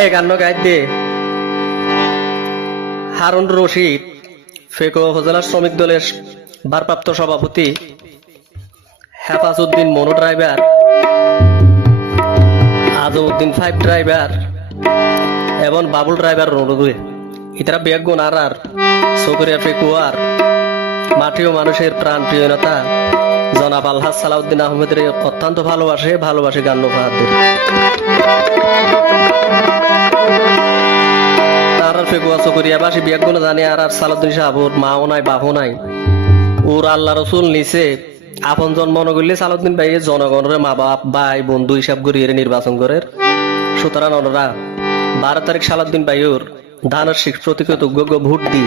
ভাই গান্ন গাইতে হারুন রশিদ ফেকো উপজেলা শ্রমিক দলের ভারপ্রাপ্ত সভাপতি, হেফাজউদ্দিন মনো ড্রাইভার, আজমউদ্দিন ফাইভ ড্রাইভার এবং বাবুল ড্রাইভার রোডে ইতারা বেগুন আর চকরিয়া ফেকুয়ার মাটি ও মানুষের প্রাণ প্রিয় নেতা জনাব আলহাজ সালাউদ্দিন আহমেদের অত্যন্ত ভালোবাসে গান ফাহাদের আর ফেকুয়া চকরিয়াবাসী বেগুন জানে আর সালাউদ্দিন সাহাবুর মাও নাই বাপও নাই ওর আল্লাহ রসুল নিচে আপন জন মনে করলে সালাউদ্দিন ভাই জনগণের মা বাপ ভাই বন্ধু হিসাব করিয়ে নির্বাচন করে। সুতরাং ওনারা 12 তারিখ সালাউদ্দিন ভাইয়ের ধানের শীষ প্রতিকৃতজ্ঞ ভোট দি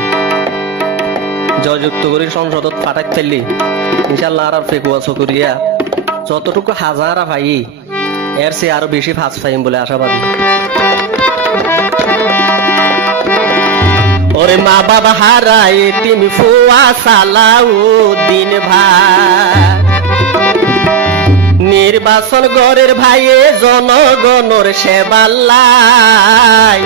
জয়যুক্ত করে সংসদত ফাটাই ফেললি ইনশাল্লাহ আর ফেকুয়া চকরিয়া যতটুকু হাজার ভাই এর চেয়ে আরো বেশি ফাঁস পাইম বলে আশাবাদী। ওরে মা বাবা হারাই তুমি ফুয়া সালাউদ্দিন ভাই নির্বাচন গড়ের ভাইয়ে জনগণের সেবাল্লাই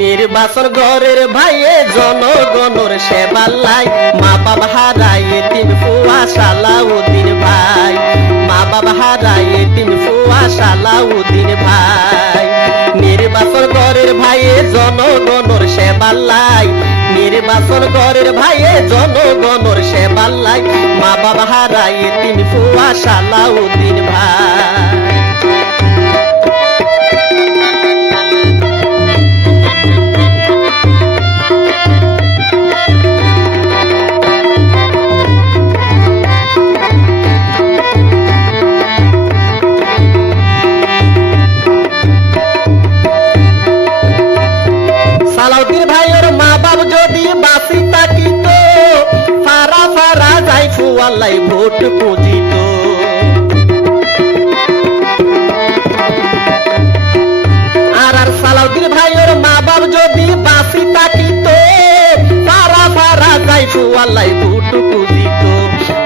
নির্বাচন গড়ের ভাইয়ে জনগণের সেবাল্লাই মা বাবা হারাই তুমি ফুয়া সালাউদ্দিন ভাই মা বাবা হারাই তুমি ফুয়া সালাউদ্দিন ভাই নির্বাচন গড়ের ভাইয়ে জনগণের সেবাল্লাই নির্বাচন গড়ের ভাইয়ে জনগণের সেবাল্লাই মা বাবা হারাই তুমি ফুয়া সালাউদ্দিন ভাই। সালাউদ্দিন ভাইয়ের মা বাপ যদি বাঁচি থাকিত ফারা ফারা যাই ফুয়াল্লাই ভোট পুজিত আর সালাউদ্দিন ভাইয়ের মা বাপ যদি বাঁচি থাকিত ফারা ফারা যাই ফুয়াল্লাই ভোট পুজিত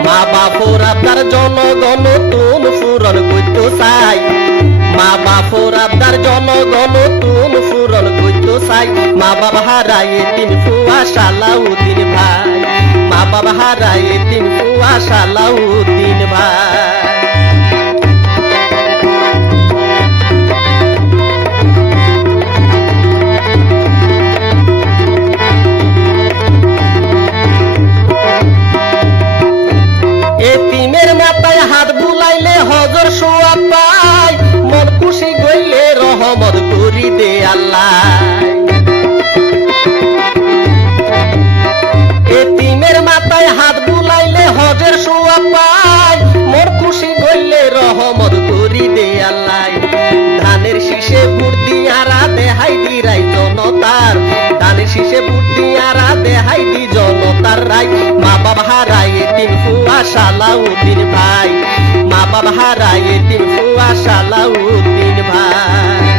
মা বাপর আপনার জনগণ তুন ফুরন করত চাই মা বাপর আপনার জনগণ তুন ফুরন করত চাই মা বাবা হারাই তিন ফুয়া সালাউদ্দিন ভাই মা বাবা হারাই তিন ফুয়া সালাউদ্দিন ভাই। এতিমের মাথায় হাত বুলাইলে হজর সোয়া পাই মন খুশি গইলে রহমত করি দে আল্লাহ এতিমের মাথায় হাত বুলাইলে হজর সোয়া পাই মন খুশি গইলে রহমত করি দে আল্লাহ ধানের শীষে ভোট দিয়ারা দেহাই দি রাই জনতার ধানের শীষে ভোট দিয়ারা দেহাই দি জনতার রাই মা বাবা হারাই তিন ফুয়া সালাউদ্দিন ভাই মা বাবা হারাই তিন ফুয়া সালাউদ্দিন ভাই।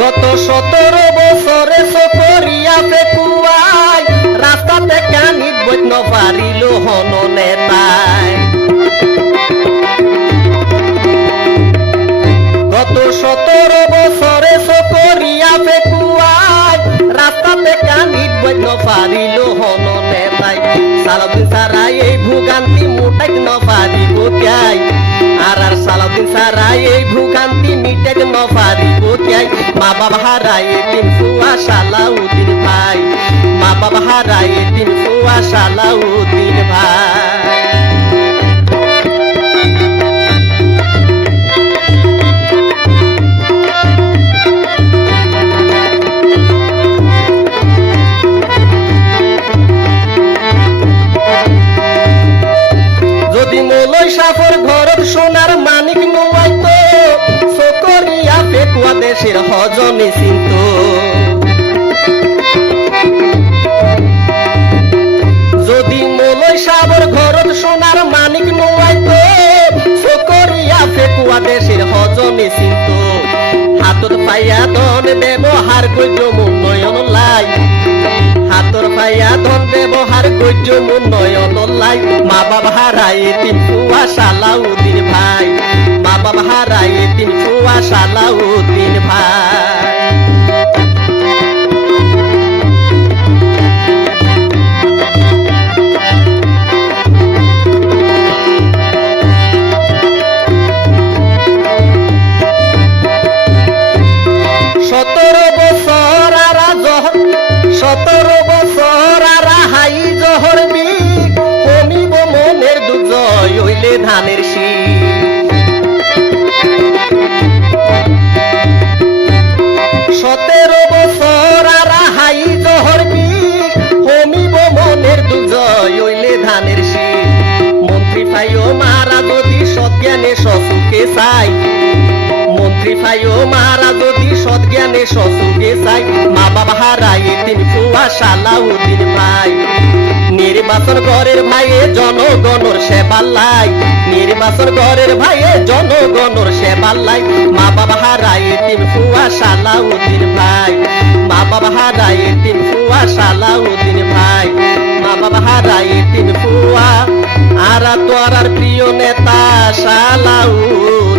গত 17 বছরে চকরিয়া ফেকুয়ায় রাস্তাতে কানিত বইত নপারিল হন নেতাই গত 17 বছরে চকরিয়া ফেকুয়ায় রাস্তাতে কানিত বইত নপারিল হন নেতাই সালাউদ্দিন সারাই এই ভোগান্তি মোটাইত নপারিব তাই আর সালাউদ্দিন সারাই এই ভোগান্তি মিটেক নপারিব তাই মা বাবা হারাই তিন ফুয়া সালাউদ্দিন ভাই মা বাবা হারাই তিন ফুয়া সালাউদ্দিন ভাই। যদি মলয় সাফর ঘরের সোনার মানিক নোয়াইত চকরিয়া ফেকুয়া দেশের হজনে চিন্ত যদি মলয় সাফর ঘরের সোনার মানিক নোয়াইত চকরিয়া ফেকুয়া দেশের হজনে চিন্ত হাতত পাইয়া ধন ব্যবহার গজ্য উন্নয়ন লাই হাতর পাইয়া ধন ব্যবহার গজ্য উন্নয়ন লাই মা বাবা হারায় তিন ফুয়া সালাউদ্দিন ভাই মা বাবা হারায় তিন ফুয়া সালাউদ্দিন ভাই ধানের শীষ 17 বছর আর হাই জহর বিষ হমিব মনের দুজয় হইলে ধানের শীষ মন্ত্রী ফাইও মারা যদি সজ্ঞানে সসুকে চাই মন্ত্রী ফাইও মারা যদি সজ্ঞানে সসুকে চাই মা বাবা হারাই তিন ফুয়া সালাউদ্দিন ভাই নির্বাচন ঘরের ভাইয়ে জনগণর সেবাল্লাই নির্বাচন ঘরের ভাইয়ে জনগণর সেবাল্লাই মা বাবা হারাই তিন ফুয়া সালাউদ্দিন ভাই মা বাবা হারাই তিন ফুয়া সালাউদ্দিন ভাই মা বাবা হারাই তিন ফুয়া আর তোর প্রিয় নেতা সালাউদ্দিন